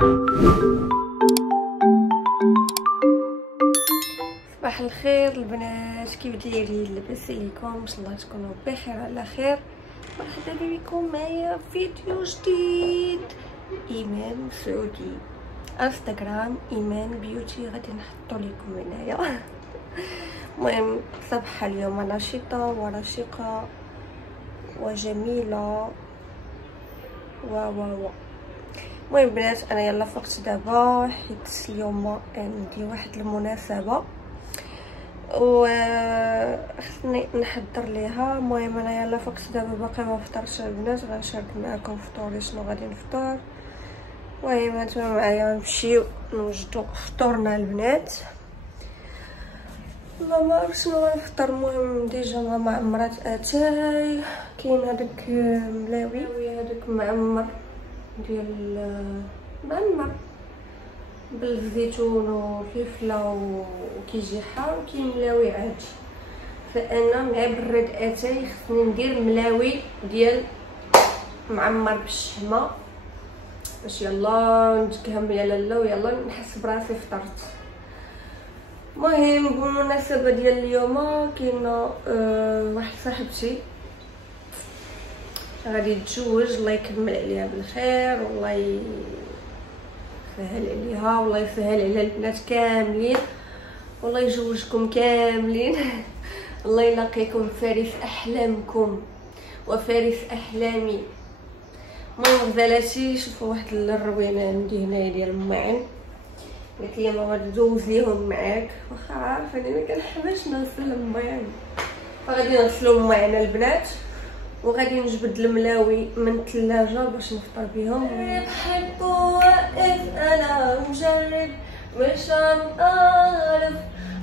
صباح الخير البنات، كيف دايرين؟ لاباس عليكم؟ ان شاء الله تكونوا بخير على خير. مرحبا بكم معايا فيديو جديد. ايمان سعودي انستغرام ايمان بيوتي، غادي نحطو لكم هنايا. المهم صباح اليوم نشيطه ورشيقه وجميله المهم بنات، انا يلا فقت دابا حيت اليوم عندي واحد المناسبه و خصني نحضر ليها. المهم انا يلا فقت دابا باقي ما فطرتش البنات، غنشارك معكم فطوري شنو غادي نفطر. المهم هانتوما معايا نمشيو نوجدو فطورنا البنات. ما عرفتش شنو غنفطر. المهم ديجا ماما عمرات اتاي، كاين هذاك ملاوي هذاك معمر ديال معمر بالزيتون وفلفله وكيجي حار، وكاين ملاوي عادي. فانا مع برد اتاي خصني ندير ملاوي ديال معمر بالشحمه باش يلا نتكهم يا لاله ويلا نحس براسي فطرت. المهم بالمناسبه ديال اليوم كاينه واحد صاحبتي غادي تتزوج، الله يكمل عليها بالخير والله يسهل عليها والله يسهل على البنات كاملين والله يجوجكم كاملين. الله يلاقيكم فارس احلامكم وفارس احلامي. المهم غزالاتي شوفوا واحد الروينه عندي هنايا ديال الماعن، قالت لي ماما دوز ليهم معاك، واخا عارفه اني ما كنحبش نغسل الماعن. فغادي نغسلو الماعن البنات وغادي نجبد الملاوي من الثلاجه باش نفطر بهم. بحب واقف انا مجرب مش عم اعرف،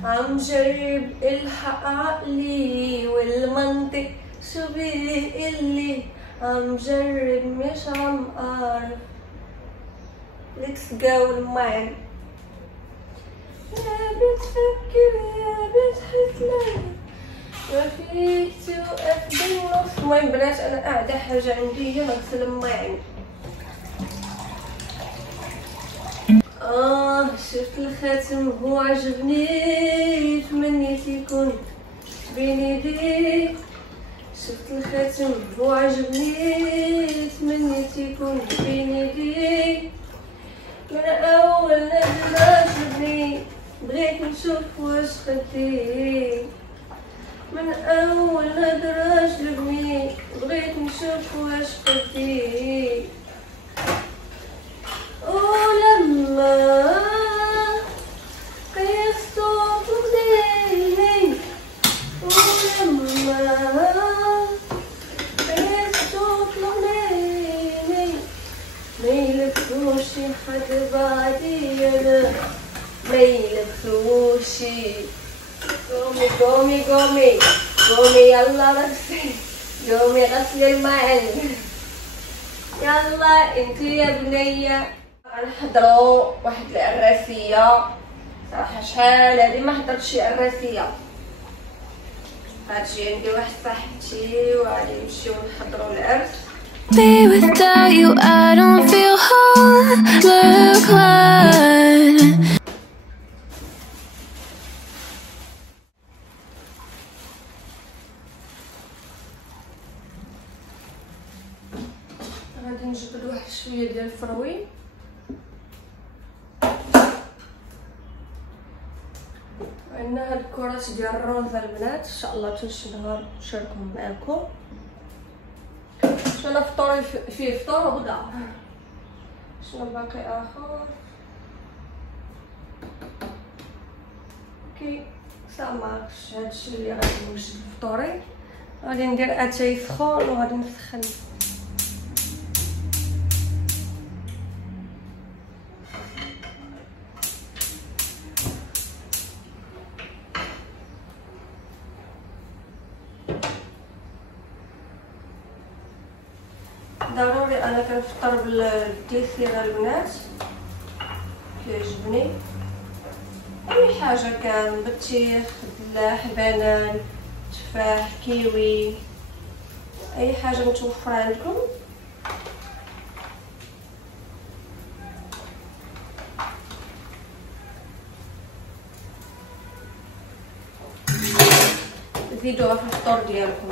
عم جرب الحق عقلي والمنطق شو بيقلي، عم جرب مش عم اعرف. ليتس جو الماعن. يا بتفكر يا بتحسلي ما فيك توقف بالنص. المهم بنات انا قاعده حاجه عندي هي نغسل الماعن. شفت الخاتم هو عجبني، تمنيت يكون بين يديك. شفت الخاتم هو عجبني، تمنيت يكون بين يديك. من اول نظرة عجبني بغيت نشوف واش خديك. من اول نظرة عجبني بغيت نشوف واش خديك. ولما قيستو طوليني، ولما قيستو طوليني، ميلفوش حد بعدي انا، ميلفوش. قومي قومي قومي قومي يلا غسلي، قومي غسلي الماعن يلا انتي يا بنيه. غنحضروا واحد العراسيه، صراحه شحال هادي ما حضرت شي عراسيه. غتجي عندي واحد صاحبتي وغادي نمشيو نحضروا العرس. Be without you I don't feel whole. Look what غادي نجبد واحد شويه ديال الفروي. عندنا هاد الكرات ديال الروزه البنات، ان شاء الله تنشي نهار نشاركهم معاكم. شنو فطوري فيه فطور وغدا. شنو باقي اخر؟ اوكي سامارش. هادشي اللي غادي نوجد فطوري. غادي ندير اتاي سخون وغادي نسخن. ضروري انا كنفطر بالديسير البنات، كيعجبني اي حاجه كان بطيخ بلاح بنان تفاح كيوي اي حاجه متوفره عندكم. تزيدوها في الفطور ديالكم.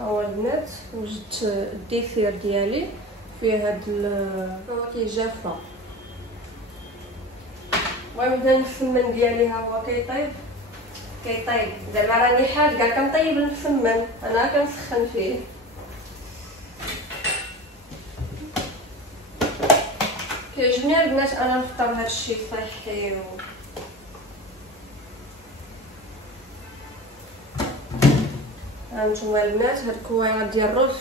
هو البنات وجدت الديسير ديالي فيه هاد الفواكه جافه. المهم بدا السمن ديالي ها هو كيطيب زعما راني حاجه كنطيب السمن انا كنسخن فيه. كيعجبني البنات انا نفطر هادشي صحي هانتوما البنات هاد الكويرات ديال الرز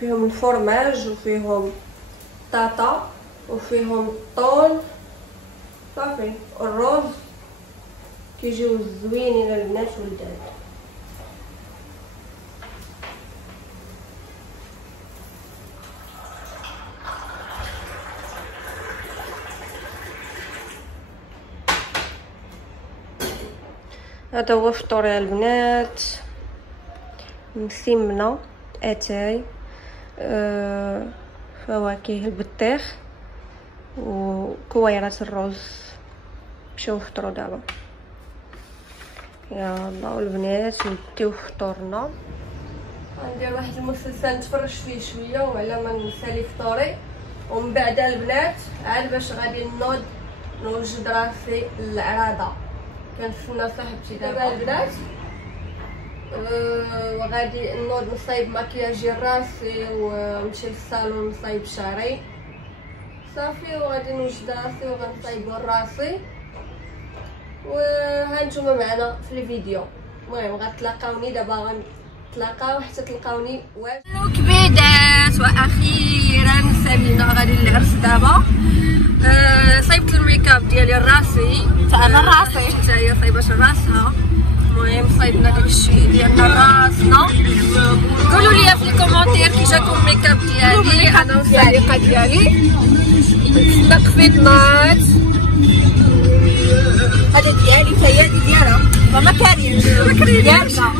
فيهم الفرماج وفيهم الطاطا وفيهم الطون صافي. الرز كيجيو زوينين البنات ولداد. هذا هو فطور يا البنات، مسمنه اتاي فواكه البطيخ وكويرات الرز. مشاو فطروا دابا يلا البنات نديو فطورنا. غندير واحد المسلسل نتفرج فيه شويه وعلى ما نسالي فطوري ومن بعد البنات عاد باش غادي نوجد راسي للعراضه. كنتسنى صاحبتي دابا البنات وغادي نوض نصايب مكياجي راسي ونمشي للصالون نصايب شعري صافي وغادي نوجد راسي وغنصايبو راسي وهانتوما معنا في الفيديو. المهم غتلاقاوني دابا غنتلاقاو حتى تلقاوني كبيدات. واخيرا سالينا غادي للعرس دابا. صايبت الميكاب ديالي راسي حتى انا راسي حتى هي صايبات راسها. المهم صايبنا داكشي ديالنا راسنا. قولوا لي في الكومونتير كي جاكم الميكاب ديالي انا والسالقه ديالي. نتسنى قفيطنات هذا ديالي حتى هي ديالها ما كاينش ديالنا.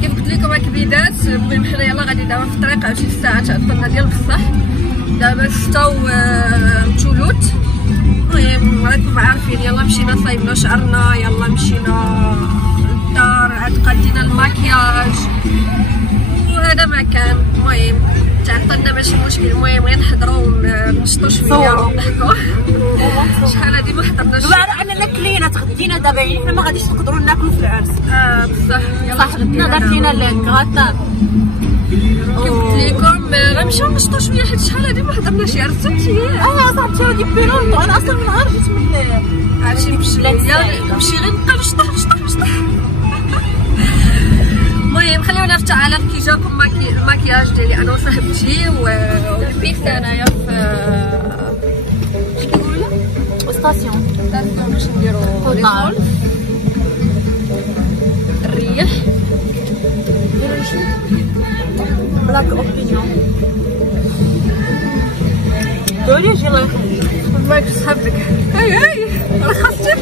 كيف قلت لكم الكبيدات. المهم حنا يلاه غادي دابا في الطريق على شي الساعه تعطلنا ديال بصح دابا 6 وثلث. المهم راكم عارفين يلاه مشينا صايبنا شعرنا يلاه مشينا للدار عاد قدينا الماكياج وهذا ما كان. المهم تعطلنا ماشي مشكل. المهم غير نحضروا ونشطوا شويه ونضحكوا. شحال هادي ما حضرناش. دابا انا كلينا تغدينا دابا يعني حنا ما غاديش نقدروا ناكلوا في العرس. بصح يلاه صاحبتنا دارت لينا الكغاتان. كيف قلت لكم غنمشيو نشطوا شويه حيت شحال هادي ما حضرناش عرس صاحبتي. صاحبتي هادي بيرونطو انا اصلا من نهار جيت من عرفتي نمشي غير نبقى نشطح. المهم خليونا في التعاليق كي جاكم الماكياج ديالي انا وصاحبتي ولبست انايا في شكون ستاسيون باش نديرو ريفول الريح بلاك اوبينيون. دولي جي الله يخليك ماك صحابك. هاي رخصتي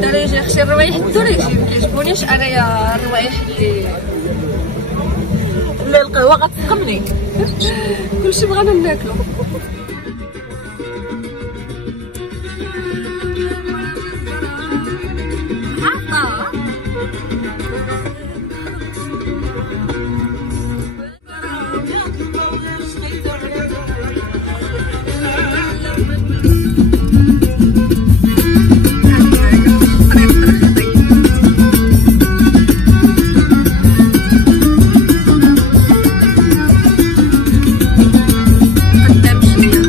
داري اختي الروايح الدريجي مكيعجبونيش انايا الروايح اللي القهوه غتسقمني. كلشي بغانا ناكلو. قدام شويه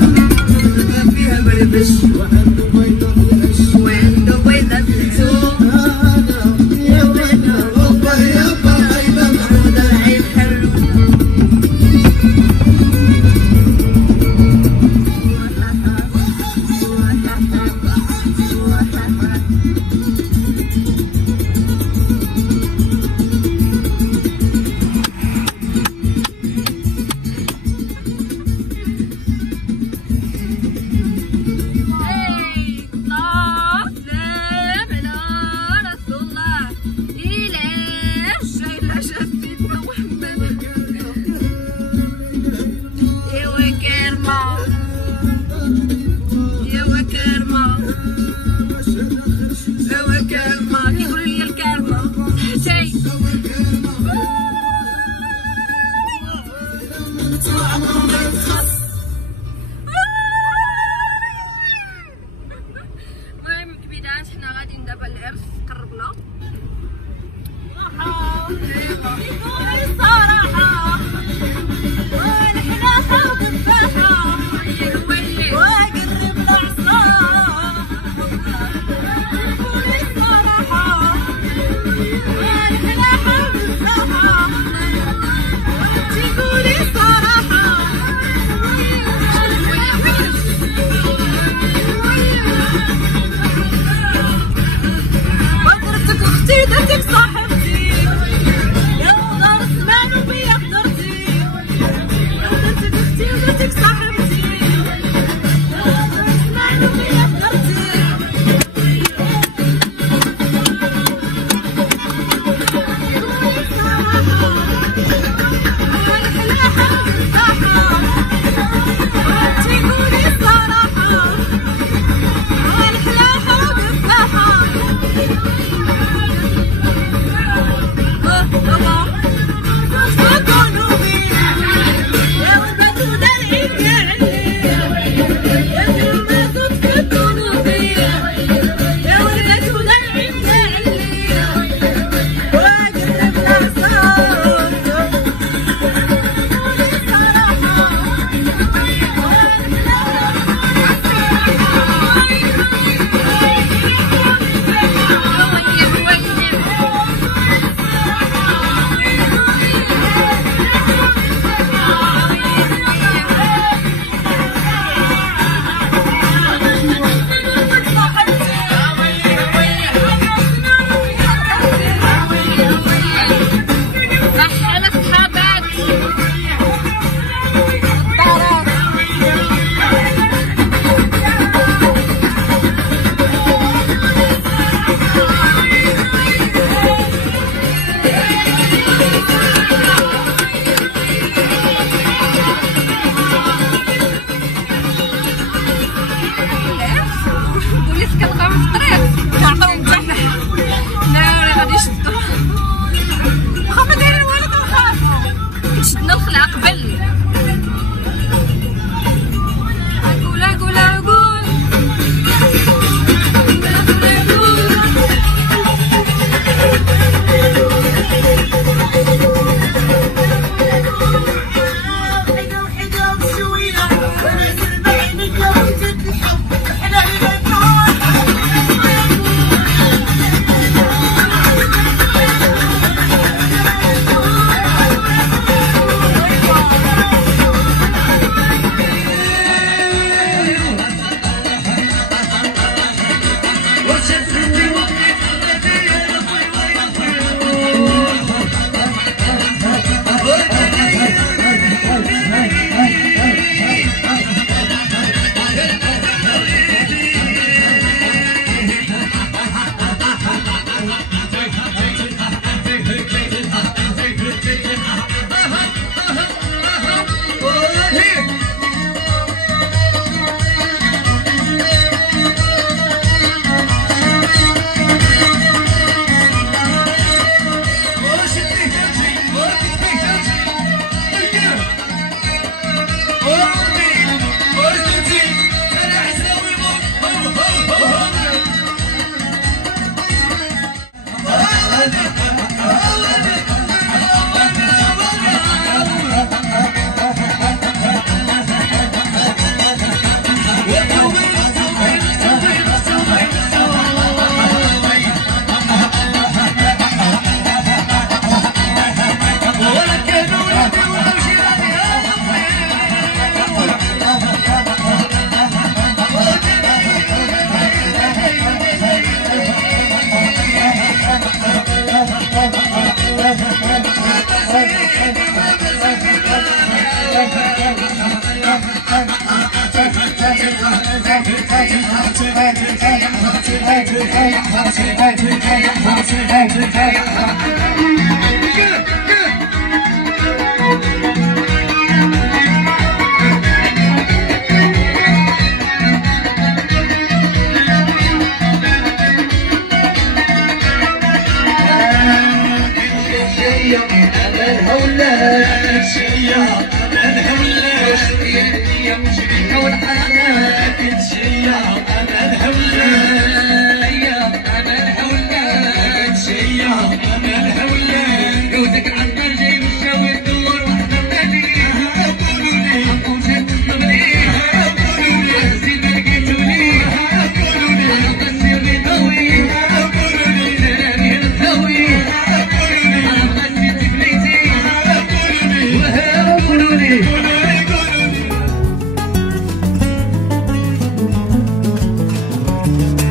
أمل